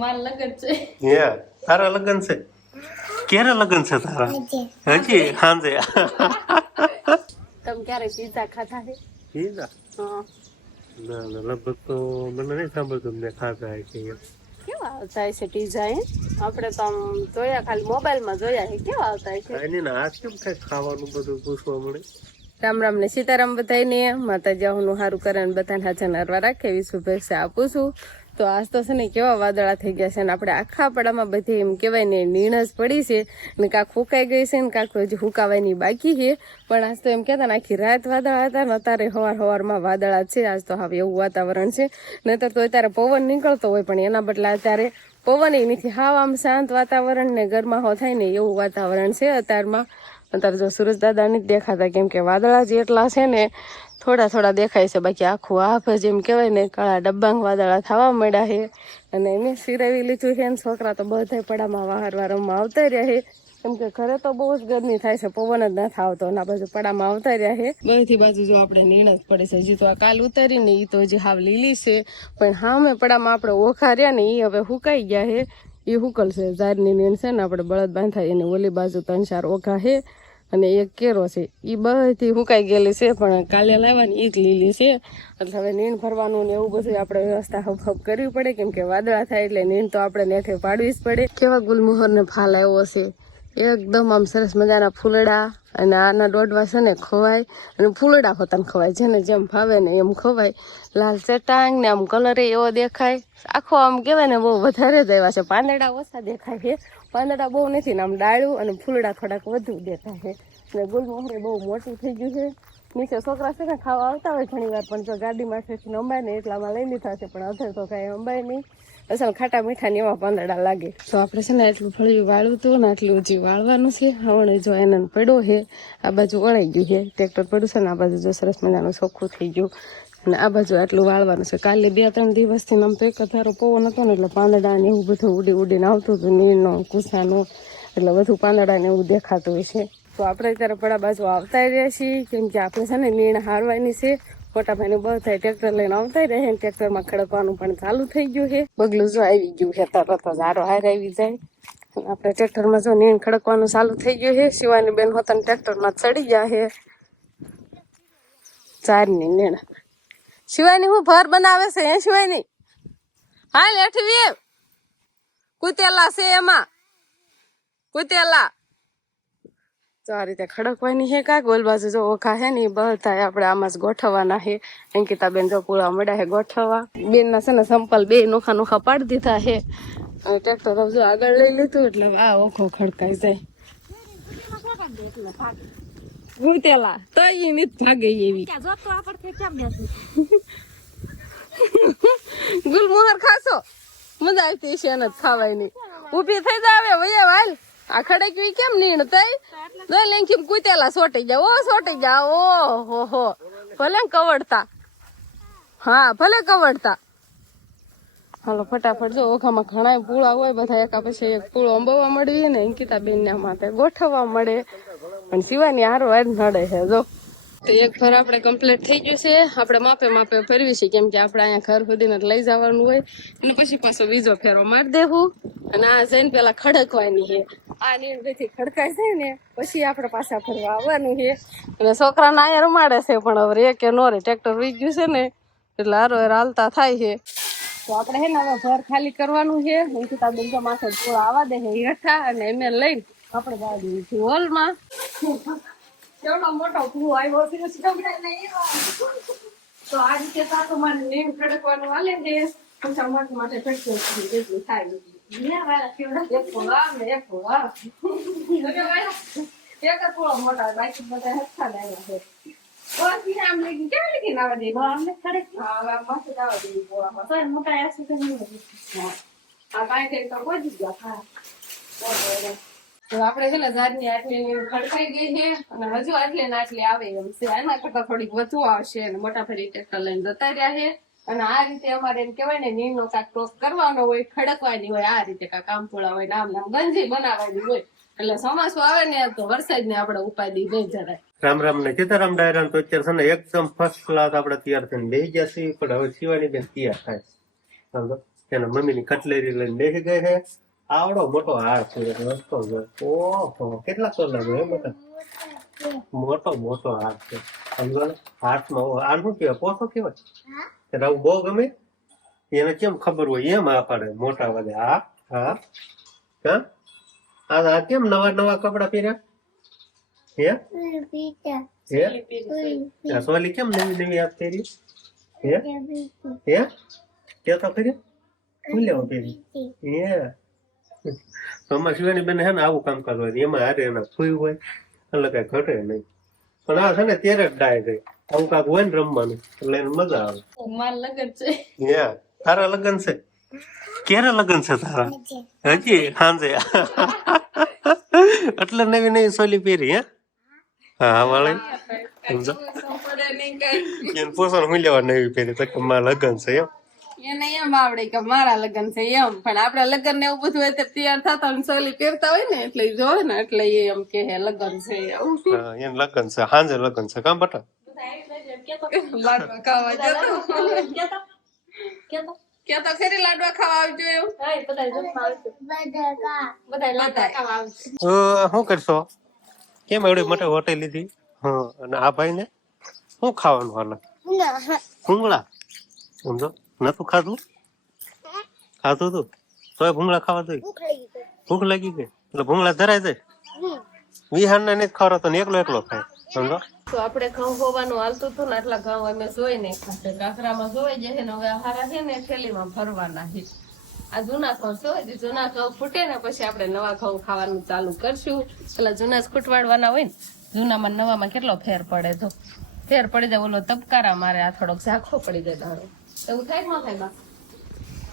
મારા લગન છે હે તારા લગન છે ક્યારે લગન છે તારા હજી સાંજે તમે ક્યારે પીઝા ખાધા છે પીઝા હા ના ના લગભગ તો મને નહીં સાંભળતું મેં ખાધા છે કેવા આવતા છે પીઝા એ આપણે તો આમ જોયા ખાલી મોબાઈલમાં જોયા છે કેવા આવતા છે એની ના આજ કેમ કઈ ખાવાનું બધું પૂછવા મળે રામ રામ ને સીતારામ બધાને માતાજી હું સારું કરે ને બધાને હાજર નરવા રાખે એવી શુભેચ્છા આપું છું તો આજ તો છે ને કેવા વાદળા થઈ ગયા છે ને આપણે આખા પડામાં બધી એમ કહેવાય ને નીણસ પડી છે ને કાંક ફૂંકાઈ ગઈ છે ને કાંક હજી ફૂંકાવાની બાકી છે પણ આજ તો એમ કહેતા ને આખી રાત વાદળા હતા ને અત્યારે સવારમાં વાદળા છે આજ તો હવે એવું વાતાવરણ છે નહીતર તો અત્યારે પવન નીકળતો હોય પણ એના બદલે અત્યારે પવન નથી હાવ આમ શાંત વાતાવરણ ને ગરમાહો થાય ને એવું વાતાવરણ છે અત્યારમાં અત્યારે જો સુરજ દાદા નથી દેખાતા કેમ કે વાદળા જેટલા છે ને થોડા દેખાય છે બાકી આખું આભ જેમ કહેવાય ને કાળા ડબ્બાંગ વાદળા થવા મળ્યા છે અને મેં સિરાવી લીધું છે ને છોકરા તો બધા પડામાં વારવાર રમવા આવતા રહ્યા છે કેમ કે ઘરે તો બહુ જ ગરમી થાય છે પવન જ નથી આવતો અને આ બાજુ પડામાં આવતા રહ્યા છે બધી બાજુ જો આપણે નીણ જ પડે છે હજી તો આ કાલ ઉતારી ને એ તો હજી હાવ લીલી છે પણ હા મેં પડામાં આપણે ઓખા રહ્યા ને એ હવે હુકાઈ ગયા છે એ હુકલ છે ઝાડની નીણ છે ને આપણે બળદ બાંધાય એને ઓલી બાજુ 3-4 ઓખા છે અને એક કેરો છે એ બધી હુકાઈ ગયેલી છે પણ કાલે લાવવાની એ જ લીલી છે એટલે હવે નીણ ભરવાનું ને એવું બધું આપણે વ્યવસ્થા હબ કરવી પડે કેમ કે વાદળા થાય એટલે નીણ તો આપણે નેઠે પાડવી જ પડે કેવા ગુલમોહર ને ફાલ આવ્યો છે એકદમ આમ સરસ મજાના ફૂલડા અને આના દોડવા છે ને ખવાય અને ફૂલડા હોતા ખવાય જેને જેમ ભાવે ને એમ ખવાય લાલ ચટાંગ ને આમ કલર એવો દેખાય આખો આમ કહેવાય ને બહુ વધારે જ આવ્યા છે પાંદડા ઓછા દેખાય છે પાંદડા બહુ નથી ને આમ ડાળું અને ફૂલડા થોડાક વધુ દેખાય છે અને ગુલમોહર બહુ મોટું થઈ ગયું છે નીચે છોકરા છે ને ખાવા આવતા હોય ઘણી વાર પણ જો ગાડીમાંથી અંબાય ને એટલામાં લઈ લીધા છે પણ અધર તો કાંઈ અંબાય નહીં અસલ ખાટા મીઠા ને એવા પાંદડા લાગે તો આપણે છે ને એટલું ફળિયું વાળવું હતું ને આટલું હજી વાળવાનું છે હવે જો એને પડ્યો છે આ બાજુ વળાઈ ગયું છે ટ્રેક્ટર પડ્યું છે ને આ બાજુ જો સરસ મજાનું ચોખ્ખું થઈ ગયું અને આ બાજુ આટલું વાળવાનું છે કાલે 2-3 દિવસથી આમ તો એક ધારો પવન હતો ને એટલે પાંદડા ને એવું બધું ઉડીને આવતું હતું નીરનો કુસાનો એટલે બધું પાંદડા ને એવું દેખાતું હોય છે તો આપણે અત્યારે પડા બાજુ આવતા રહ્યા છીએ કેમ કે આપણે છે ને નીણ હારવાની છે મોટા ભાઈને બધા ટ્રેક્ટર લઈને આવતા રહે ને ટ્રેક્ટરમાં ખડકવાનું પણ ચાલુ થઈ ગયું છે બગલું જો આવી ગયું છે તરત જ હારો હાર આવી જાય આપણે ટ્રેક્ટરમાં જો નીણ ખડકવાનું ચાલુ થઈ ગયું છે શિવાની બેન હોતા ટ્રેક્ટરમાં ચડી ગયા છે 4ની નીણ શિવાની હું ભર બનાવે છે એ શિવાની હાલ એઠવી કુતેલા છે એમાં કુતેલા તો આ રીતે ખડકવાની છે કાંક ઓલ બાજુ જો ઓખા છે ને એ બધા આપણે આમાં જ ગોઠવવાના છે અંકિતાબેન જો પૂરા મળ્યા છે ગોઠવવા બેનના છે ને સંપલ 2 નોખા પાડી દીધા છે અને ટ્રેક્ટર જો આગળ લઈ લીધું એટલે આ ઓખો ખડકાઈ જાય ભૂતેલા તો એ નીત ભાગે એવી ગુલમોહર ખાશો મજા આવતી છે એને ખાવાની ઊભી થઈ જાવે વયે વાલ આ ખડકવી કેમ નીણ તઈ દે લેંખી કુતેલા સોટી જા ઓ હો ભલે કવડતા હા ભલે કવડતા હાલો ફટાફટ જો ઓખામાં ઘણા પૂળા હોય બધા એકા પછી એક પૂળો અંબાવવા મળવી ને અંકિતાબેન ના માટે ગોઠવવા મળે પણ શિવાની હારો હાર નડે છે જો તો એક ઘર આપણે કમ્પ્લીટ થઈ ગયું છે આપણે માપે ફેરવી છે કેમ કે આપણે અહીંયા ઘર સુધીને લઈ જવાનું હોય અને પછી પાછો બીજો ફેરો મારી દેવું અને આ જઈને પેલા ખડકવાની છે આ નીણ બેથી ખડકાય છે ને પછી આપણે પાછા ફરવા આવવાનું છે અને છોકરાને અહીંયા રમાડે છે પણ હવે એક કે નો રે ટ્રેક્ટર વી ગયું છે ને એટલે હારો હાલતા થાય છે તો આપણે હે ને હવે ઘર ખાલી કરવાનું છે અંકિતાબેન તો માથે થોડા આવવા દે છે હેઠા અને એમને લઈને આપણે જવા દઈએ છીએ હોલમાં કેવડો મોટો ભૂ આવ્યો છે તો આ રીતે તો મારે નીણ ખડકવાનું હાલે છે ઓછા માટે ફેક્ટરી જેટલું થાય એક થોડો મોટા બાકી બધા હેઠા લાવ્યા છે આમ લઈ કેવી લગી નાવા દે અમને ખડે મસ્ત જવા દે મોટા આ કાંઈ તો કોઈ જ ગયા તો આપણે છે ને ઝાડની આટલી ખડકાઈ ગઈ છે અને હજુ આટલી ને આટલી આવે એમ છે એના કરતા થોડીક વધુ આવશે અને મોટા ફરી ટ્રેક્ટર લઈને જતા રહ્યા છે અને આ રીતે અમારે એમ કેવાય ને નીણનો કાંક ટોક કરવાનો હોય ખડકવાની હોય આ રીતે કાંક આમપોળા હોય નામ ગંજી બનાવવાની હોય એટલે ચોમાસું આવે ને તો વરસાદ ને આપણે ઉપાધિ નહીં જરાય રામ રામ ને સીતારામ ડાયરા તો અત્યારે છે ને એકદમ ફર્સ્ટ ક્લાસ આપણે તૈયાર થઈને બેસી ગયા છીએ પણ હવે શિવાની બેન તૈયાર થાય એના મમ્મીની કટલેરી લઈને બેસી ગઈ છે. આવડો મોટો હાર છે રસ્તો છે. ઓહો કેટલા કલર છે બેટા, મોટો મોટો હાર છે. સમજો ને હાથમાં આ શું કહેવાય, પોસો કહેવાય. એટલે આવું બહુ ગમે. એને કેમ ખબર હોય એમ આ પાડે મોટા વધે. હા હા હા આ કેમ નવા નવા કપડા પહેર્યા હે હે આ સોલી કેમ નવી નવી આ પહેરી હે હે કે તો ખરી શું લેવા પહેરી હે તમારા શિવાની બેન હે ને આવું કામ કરવાનું એમાં હારે એના ફૂઈ હોય એટલે કઈ ઘટે નહીં. પણ આ છે ને ત્યારે જ ડાય ગઈ આવું કાંક હોય ને રમવાનું એટલે એને મજા આવે. મારા લગન છે હે તારા લગન છે? ક્યારે લગન છે તારા? હજી સાંજે એટલે નવી નવી સોલી પહેરી હે? હા વાળે સમજો એને પૂછો હું લેવા નવી પહેરી તો કે મારા લગન છે એમ. એને એમ આવડે કે મારા લગન છે એમ, પણ આપડા લગન ને એવું બધું હોય તો તૈયાર થતા ને સોલી પહેરતા હોય ને એટલે જોવે ને એટલે એમ કે લગન છે એવું. હા એને લગન છે સાંજે લગન છે કામ બટા લાડવા ખાવા જતો ક્યાં તો ખરી લાડવા ખાવા આવજો એવું બધા લાડવા ખાવા આવજો. શું કરશો કેમ એવડી મોટી હોટેલ લીધી? હા અને આ ભાઈ ને શું ખાવાનું હાલે? ભૂંગળા સમજો નતું ખાધું? ખાધું તું તોય ભૂંગળા ખાવા દઈ? ભૂખ લાગી ગઈ એટલે ભૂંગળા ધરાય જાય. વિહાર ને નથી ખવડાવતો ને એકલો એકલો ખાય સમજો. તો આપણે ઘઉં હોવાનું હાલતું હતું ને એટલા ઘઉં અમે જોઈ નહીં ખાતે કાકરામાં જોઈ જશે ને હવે હારા છે ને થેલીમાં ભરવાના છે. આ જૂના ઘઉં છે જૂના ઘઉં ફૂટે ને પછી આપણે નવા ઘઉં ખાવાનું ચાલુ કરશું. પેલા જૂના જ ખૂટવાડવાના હોય ને જૂનામાં નવામાં કેટલો ફેર પડે તો ફેર પડી જાય. ઓલો તબકારા મારે આ થોડોક ઝાંખો પડી જાય દાડો એવું થાય કે ન થાય બા?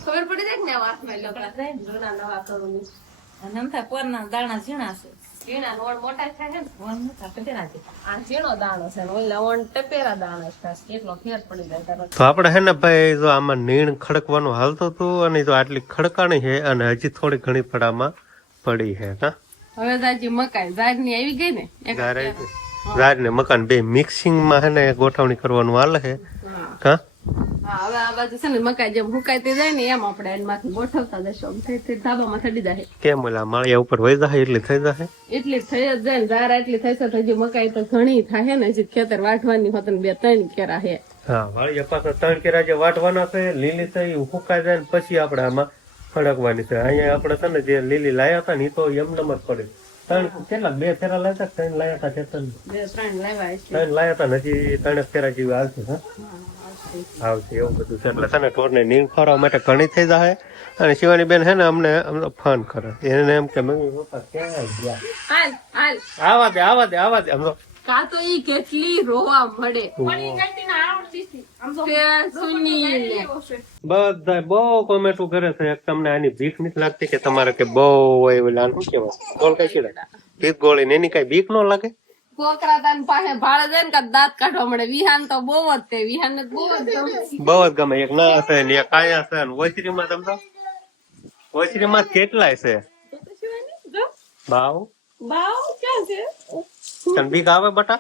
ખબર પડી જાય ને હાથમાં લગા થાય જૂના નવા ઘઉં નમથા પોરના દાણા ઝીણા છે. ઝીણા ઓણ મોટા થાય ને આ ઝીણો દાણો છે ઓલા ઓણ ટપેરા દાણા છે એટલો ફેર પડી જાય તારો. તો આપણે હે ને ભાઈ જો આમાં નીણ ખડકવાનું હાલતું હતું અને જો આટલી ખડકાણી છે અને હજી થોડી ઘણી પડામાં પડી છે. હા હવે તાજી મકાઈ ઝાડ ની આવી ગઈ ને ઝાડ ને મકાન બે મિક્સિંગ માં હે ને ગોઠવણી કરવાનું હાલે છે. હા હા હવે આ બાજુ છે ને મકાઈ જેમ હુકાઈતી જાય ને એમ આપણે એમાંથી ગોઠવતા જશું આમ થઈ થઈ ધાબામાં થડી જાય. કેમ ઓલા માળિયા ઉપર વહી જાય એટલે થઈ જાય એટલી થઈ જ જાય ને ઝારા એટલી થશે તો હજી મકાઈ તો ઘણી થાય ને હજી ખેતર વાટવાની હોત ને 2-3 કેરા હે. હા વાળિયા પાછા 3 કેરા જે વાટવાના છે લીલી થઈ હુકાઈ જાય ને પછી આપણે આમાં ફડકવાની છે. અહીંયા આપણે છે ને જે લીલી લાયા હતા ને એ તો એમ નંબર પડે. કેટલા 2 ફેરા લાયા હતા 3 લાયા હતા? 2-3 લાવ્યા છે. 3 લાયા હતા ને હજી 3 ફેરા જેવી આવશે. હા આવશે એવું બધું છે એટલે છે ને ઢોરને નીણ ખવડાવવા માટે ઘણી થઈ જાય. અને શિવાની બેન હે ને અમને ફોન કરે એને એમ કે મમ્મી પપ્પા ક્યાં ગયા? હાલ હાલ આવા દે આવા દે આવા દે આમ તો કા તો ઈ કેટલી રોવા મળે બધા બહુ કોમેન્ટો કરે છે. તમને આની ભીખ નથી લાગતી કે તમારે કે બહુ હોય ઓલા શું કેવાય ગોળ કઈ ચીડા ભીખ ગોળી ને એની કઈ ભીખ ન લાગે? કોકરા તાન પાસે ભાડે જાય ને કે દાંત કાઢવા મળે. વિહાન તો બહુ જ તે વિહાન ને બહુ જ ગમે. બહુ જ ગમે. એક ના છે ને એક આયા છે ને ઓછરીમાં તમે તો ઓછરીમાં કેટલાય છે બાવ બાવ ક્યાં છે? તને બીક આવે બટા?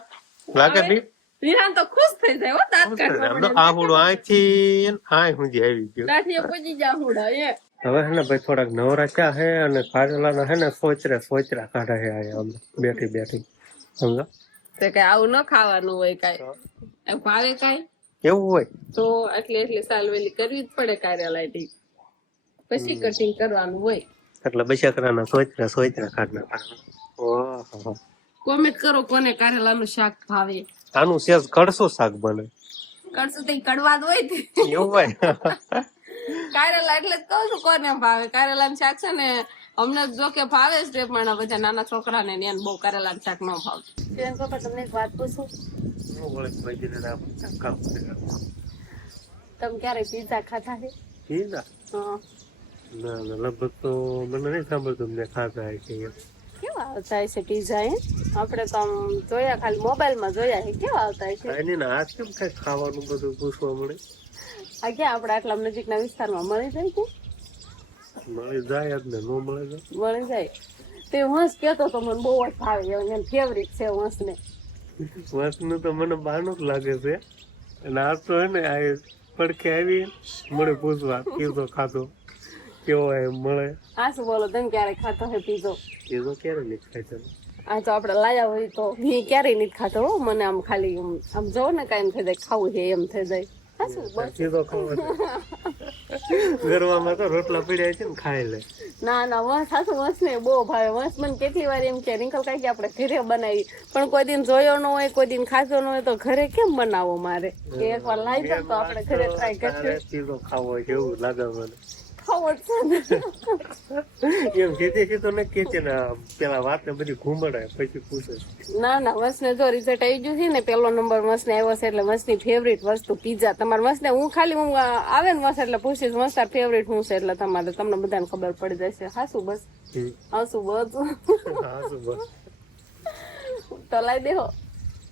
લાગે બીક? વિહાન તો ખુશ થઈ જાય હો દાંત કાઢવા આમ તો આહુડું આથી આય સુધી આવી ગયું. કાઠીએ પહોંચી જા હુડા એ હવે હે ને ભાઈ થોડાક નવરા ચા હે અને કારેલાના હે ને સોચરા કાઢે છે આયા આમ બેઠી બેઠી સમજો. તે કઈ આવું ન ખાવાનું હોય કઈ ભાવે કઈ એવું હોય તો એટલી સાલવેલી કરવી જ પડે કારેલા થી પછી કટિંગ કરવાનું હોય. એટલે બૈસાકરાના સોચરા કાઢ નાખવાના. ઓહો કોમેન્ટ કરો કોને કારેલાનું શાક ભાવે. આનું સેજ કડશું શાક બને. કરશું તો કડવા જ હોય તે એવું હોય કારેલા એટલે જ કહું છું કોને ભાવે. કારેલાનું શાક છે ને અમને જો કે ભાવે જ રે પણ બધા નાના છોકરાને એને બહુ કારેલાનું શાક ન ભાવે. બેન પપ્પા તમને એક વાત પૂછું? તમે ક્યારે પીઝા ખાધા છે? પીઝા? હા ના ના લગભગ તો મને નહીં સાંભળતું મને ખાધા છે. કેવા આવતા હશે પીઝા? આપણે તો આમ જોયા ખાલી મોબાઈલમાં જોયા છે. કેવા આવતા હશે? એની ના આ કેમ કઈ ખાવાનું બધું પૂછવા મળે? આ ક્યાં આપડા આટલા નજીકના વિસ્તારમાં મળી જાય છે? મળી જાય જ ને ન મળે તો મળી જાય. તે હંસ કેતો તો મને બહુ જ ભાવે એમ ફેવરિટ છે હંસ ને. વાસનું તો મને બહારનું જ લાગે છે અને આ તો હે ને આ પડખે આવી મને પૂછવા કીધો ખાધો કેવો એમ મળે આ શું બોલો તમે ક્યારે ખાતો હોય પીઝો એ તો ક્યારે નહીં ખાય છે આ તો આપણે લાયા હોય તો મેં ક્યારેય નથી ખાતો હો મને આમ ખાલી આમ જોવો ને કાંઈ એમ થઈ જાય ખાવું છે એમ થઈ જાય આ શું બસ કીધો ખાવો છે ગરવામાં તો રોટલા પીડ્યા છે ને ખાઈ લે ના ના વંશ સાસુ વંશ ને બહુ ભાવે વંશ મને કેટલી વાર એમ કે રિંકલ કાંઈ કે આપણે ઘરે બનાવી પણ કોઈ દિન જોયો ન હોય કોઈ દિન ખાધો ન હોય તો ઘરે કેમ બનાવો મારે કે એકવાર લાવી દો તો આપણે ઘરે ટ્રાય કરીએ પીઝો ખાવો હોય એવું લાગે મને ખાવો જ છે ને એમ સીધે ને કે છે ને પેલા વાત ને બધી ઘૂમડે પછી પૂછે ના ના વંશને જો રિઝલ્ટ આવી ગયું છે ને પેલો નંબર વંશને આવ્યો છે એટલે વંશની ફેવરિટ વસ્તુ પીઝા તમારા વંશને હું ખાલી હું આવે ને વંશ એટલે પૂછીશ વંશ તાર ફેવરિટ શું છે એટલે તમને બધાને ખબર પડી જશે હાસું બસ હાસું બધું હા શું બસ તો લાવી દેહો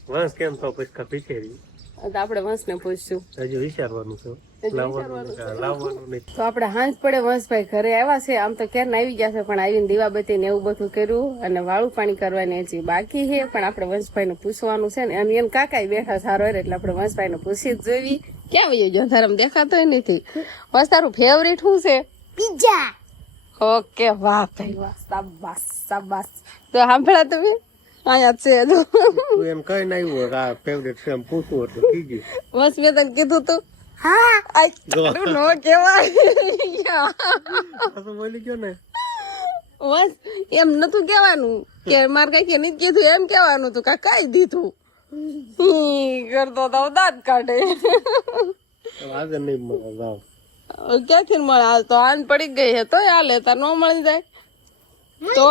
વંશ કેમ તો પછી પીછેરી તો આપણે વંશને પૂછશું હજુ વિચારવાનું છે લાવવાનું નહીં તો આપણે હાંજ પડે વંશભાઈ ઘરે આવ્યા છે આમ તો ક્યારે આવી ગયા છે પણ આવીને દીવાબત્તી ને એવું બધું કર્યું અને વાળું પાણી કરવાની હજી બાકી છે પણ આપણે વંશભાઈ ને પૂછવાનું છે ને અને એને કાકા બેઠા સારો એટલે આપણે વંશભાઈ ને પૂછી જ જોવી ક્યાં વયો ગયો તારમ દેખાતો નથી વંશ તારું ફેવરિટ શું છે પિઝા ઓકે વાહ ભાઈ વાહ શાબાશ શાબાશ તો સાંભળ્યા તમે અહીંયા છે જો તું એમ કઈ ના આવ્યું આ ફેવરેટ છે એમ પૂછવું એટલે કીધું વંશ મેં તને કીધું તું હા આઈ નો કેવાય તો બોલી ગયો ને બસ એમ નતું કેવાનું કે મારે કઈ કે નથી કીધું એમ કેવાનું હતું કા કઈ દીધું કરતો તો દાંત કાઢે આજે નહીં મળે જાવ ક્યાંથી મળે હાલ તો આન પડી ગઈ હે તો હાલે તાર ન મળી જાય તો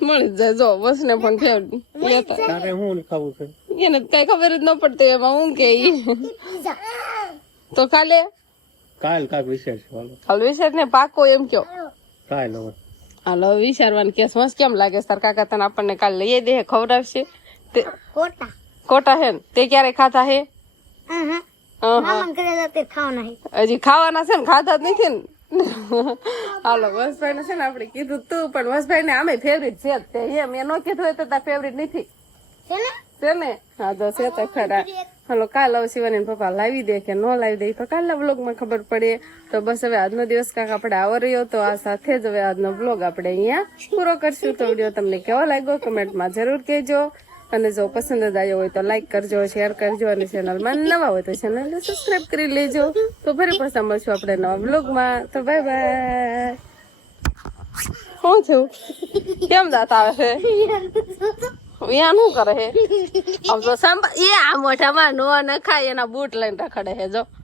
મળી જ જાય જો બસ ને પણ ફેવરી લેતા તારે શું ખાવું છે એને કઈ ખબર જ ન પડતી એમાં હું કે તો કાલે કાલ વિચાર છે હાલો હાલ વિચાર ને પાકો એમ કયો કાલ હવે હાલો વિચારવાનું કેસ મસ્ત કેમ લાગે તાર કાકા તને આપણને કાલે લઈ દે ખવડાવશે તે કોટા ખોટા હે ને તે ક્યારે ખાધા હે મામા ઘરે જતે ખાવાના હે હજી ખાવાના છે ને ખાધા જ નથી ને હાલો વસભાઈ ને છે ને આપણે કીધું તું પણ વસભાઈ ને આમે ફેવરિટ છે જ તે એમ એનો કીધું હોય તો તાર ફેવરિટ નથી છે ને છે ને હા તો છે તો ખરા હાલો કાલ હવે શિવાની પપ્પા લાવી દે કે ન લાવી દે તો કાલના વ્લોગમાં ખબર પડે તો બસ હવે આજનો દિવસ કાંક આપણે આવો રહ્યો તો આ સાથે જ હવે આજનો વ્લોગ આપણે અહીંયા પૂરો કરશું તો વિડીયો તમને કેવો લાગ્યો કમેન્ટમાં જરૂર કહેજો અને જો પસંદ જ આવ્યો હોય તો લાઈક કરજો શેર કરજો અને ચેનલમાં નવા હોય તો ચેનલને સબસ્ક્રાઇબ કરી લેજો તો ફરી પાછા મળશું આપણે નવા વ્લોગમાં તો બાય બાય શું થયું કેમ દાંત આવે છે યા શું કરે છે આમ તો સાંભળ એ આ મોઢામાં નો ન ખાય એના બૂટ લઈને રખડે છે જો